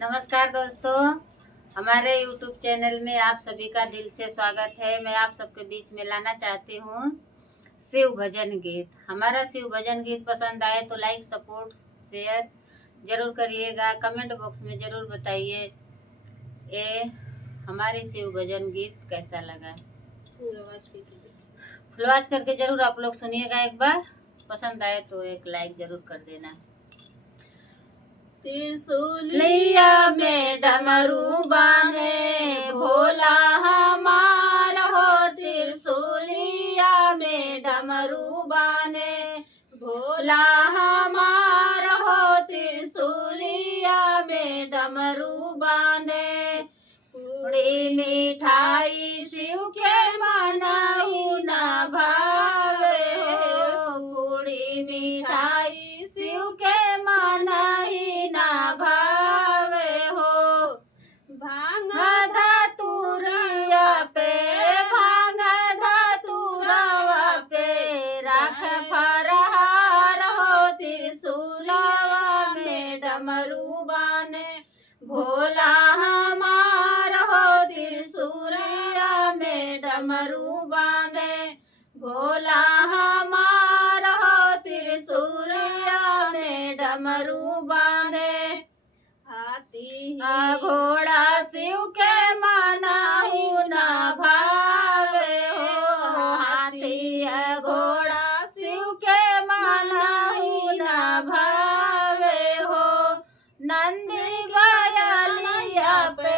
नमस्कार दोस्तों, हमारे YouTube चैनल में आप सभी का दिल से स्वागत है। मैं आप सबके बीच में लाना चाहती हूँ शिव भजन गीत। हमारा शिव भजन गीत पसंद आए तो लाइक, सपोर्ट, शेयर जरूर करिएगा। कमेंट बॉक्स में जरूर बताइए ये हमारी शिव भजन गीत कैसा लगा। फुल आवाज करके जरूर आप लोग सुनिएगा। एक बार पसंद आए तो एक लाइक जरूर कर देना। त्रिशूलिया में डमरू बाने भोला हमार हो। त्रिशूलिया में डमरू बाने भोला हमार हो। त्रिशूलिया में डमरू बाने पूरी मिठाई शिव के मनाऊ ना भावे हो। पूरी मिठाई शिव के मनाई ना भावे हो। भांग धतूरिया पे भांग धतूरवा पे राख फरहार हो। त्रिशूलवा में डमरू बाने भोला हमार हो। त्रिशूलिया में डमरू बाने भोला हमार हो। त्रिशूलिया में डमरू बाने हाथी घोड़ा शिव के मनाऊ ना भावे हो। हाथी घोड़ा शिव के मनाऊ ना भावे हो। नंदी गयलिया पे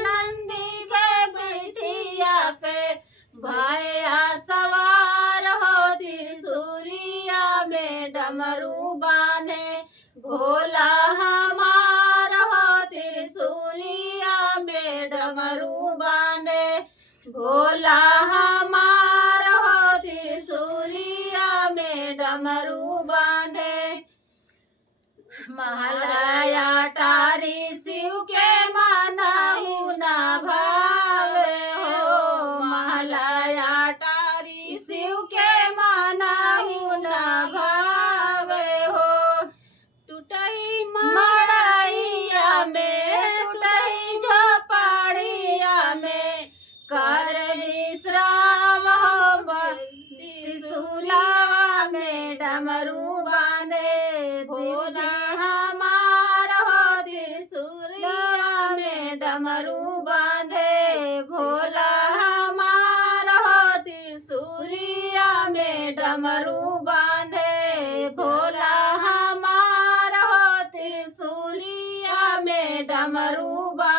नंदी के बिटिया पे भैया सवार हो। त्रिशूलिया में डमरू बाने भोला हमार हो। त्रिशूलिया में डमरू बाने भोला हमार हो। त्रिशूलिया में डमरू बाने महलाया टारी शिव के मनाऊ ना भावे हो। महलाया टारी शिव के मनाऊ ना भावे हो। टूटई मड़ैया में टूटई झोपड़िया में कर विश्राम हो। त्रिशूला में डमरू बाने भोला हमार हो। त्रिशूलिया में डमरू बाने भोला हमार हो। त्रिशूलिया में डमरू बाने भोला हमार हो। त्रिशूलिया में डमरू बाने।